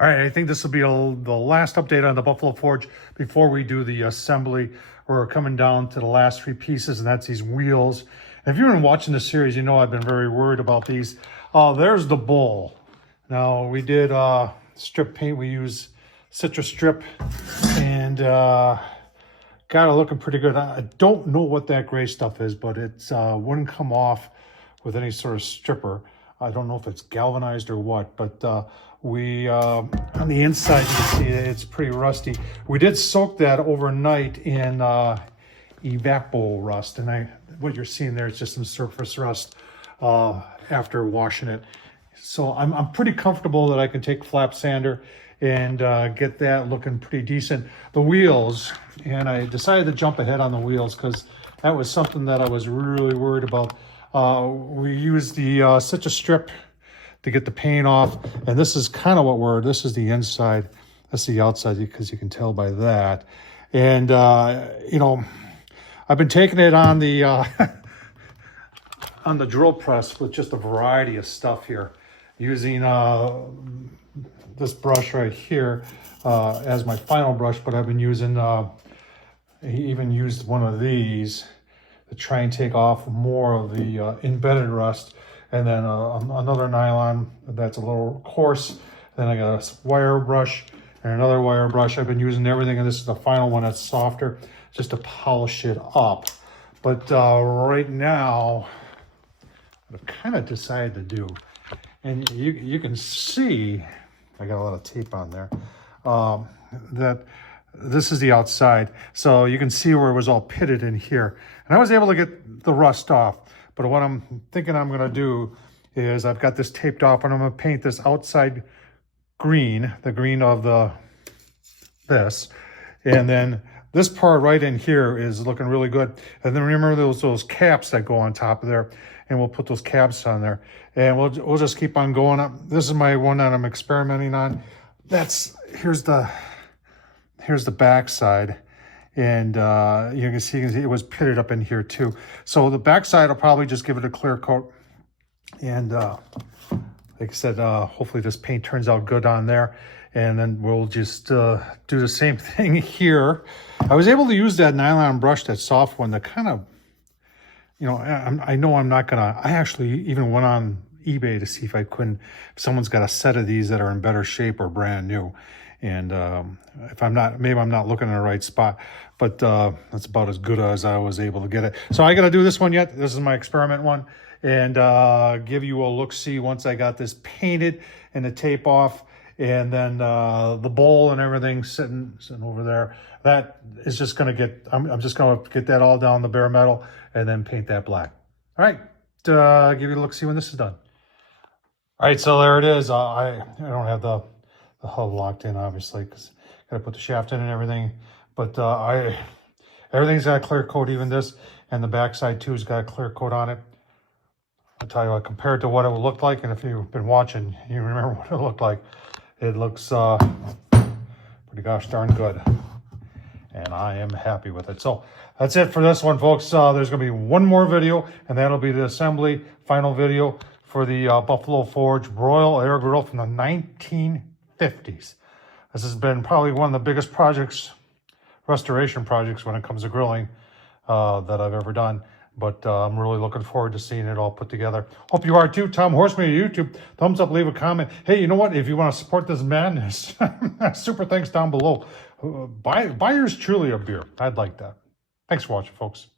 All right, I think this will be the last update on the Buffalo Forge before we do the assembly. We're coming down to the last three pieces, and that's these wheels. And if you've been watching the series, you know I've been very worried about these. There's the bowl. Now, we did strip paint. We use citrus strip, and got it looking pretty good. I don't know what that gray stuff is, but it wouldn't come off with any sort of stripper. I don't know if it's galvanized or what, but we on the inside, you see it's pretty rusty. We did soak that overnight in evapor rust, and what you're seeing there is just some surface rust after washing it. So I'm pretty comfortable that I can take flap sander and get that looking pretty decent. The wheels, and I decided to jump ahead on the wheels because that was something that I was really worried about. We used the citrus strip to get the paint off, and this is kind of this is the inside, that's the outside, because you can tell by that. And you know, I've been taking it on the on the drill press with just a variety of stuff here, using this brush right here as my final brush, but I've been using even used one of these to try and take off more of the embedded rust, and then another nylon that's a little coarse. Then I got a wire brush and another wire brush. I've been using everything, and this is the final one that's softer, just to polish it up. But right now, what I've kind of decided to do, and you can see, I got a lot of tape on there, that this is the outside. So you can see where it was all pitted in here. And I was able to get the rust off. But what I'm thinking I'm gonna do is I've got this taped off, and I'm gonna paint this outside green, the green of this. And then this part right in here is looking really good. And then remember those caps that go on top of there, and we'll put those caps on there. And we'll just keep on going up. This is my one that I'm experimenting on. Here's the back side, and you can see it was pitted up in here too. So the back side, I'll probably just give it a clear coat, and like I said, hopefully this paint turns out good on there, and then we'll just do the same thing here. I was able to use that nylon brush, that soft one, that kind of, you know, I know I'm not gonna, I actually even went on eBay to see if someone's got a set of these that are in better shape or brand new. And if I'm not, maybe I'm not looking in the right spot, but that's about as good as I was able to get it. So I got to do this one yet. This is my experiment one, and give you a look-see once I got this painted and the tape off, and then the bowl and everything sitting over there. That is just going to get, I'm just going to get that all down the bare metal and then paint that black. All right, give you a look-see when this is done. All right, so there it is. I don't have the hull locked in, obviously, because got to put the shaft in and everything. But everything's got a clear coat, even this, and the backside too has got a clear coat on it. I'll tell you what, compared to what it would look like, and if you've been watching, you remember what it looked like. It looks pretty gosh darn good, and I am happy with it. So that's it for this one, folks. There's going to be one more video, and that'll be the assembly final video for the Buffalo Forge Broil air grill from the 1950s. This has been probably one of the biggest restoration projects when it comes to grilling that I've ever done. But I'm really looking forward to seeing it all put together. Hope you are too. Tom Horsman, YouTube. Thumbs up, leave a comment. Hey, you know what? If you want to support this madness, super thanks down below. Buy yours truly a beer. I'd like that. Thanks for watching, folks.